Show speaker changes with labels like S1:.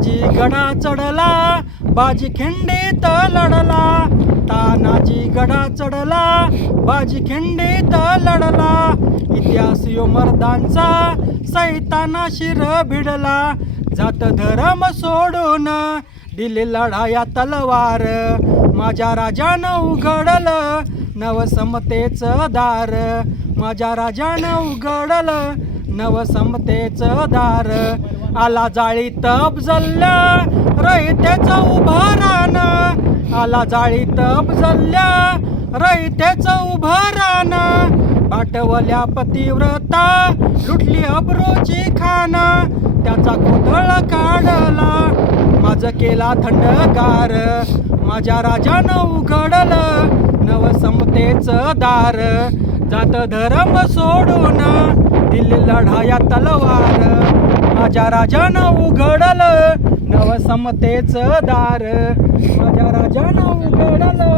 S1: तानाजी गडा चढला बाजी खिंडीत लढला. तानाजी गडा चढला बाजी खिंडीत लढला. इतिहास यो मर्दांचा सैताना शिर भिडला. जात धर्म सोडून दिली लढाया तलवार. माझ्या राजानं उघडलं नवसमतेचं दार. माझ्या राजानं उघडलं नवसमतेचं दार. आला जाळी तप जल्ल्या रयतेचं उभं आला जाळी तप जल्ल्या उभा उभं पाठवल्या पतिव्रता लुटली अब्रोची खाना. त्याचा कोतळ काढला माझं केला थंडगार. माझ्या राजानं उघडलं. नवसमतेचं दार जात धर्म सोडून दिल्ली लढाया तलवार. माझ्या राजानं उघडलं नवसमतेचं दार. माझ्या राजानं उघडलं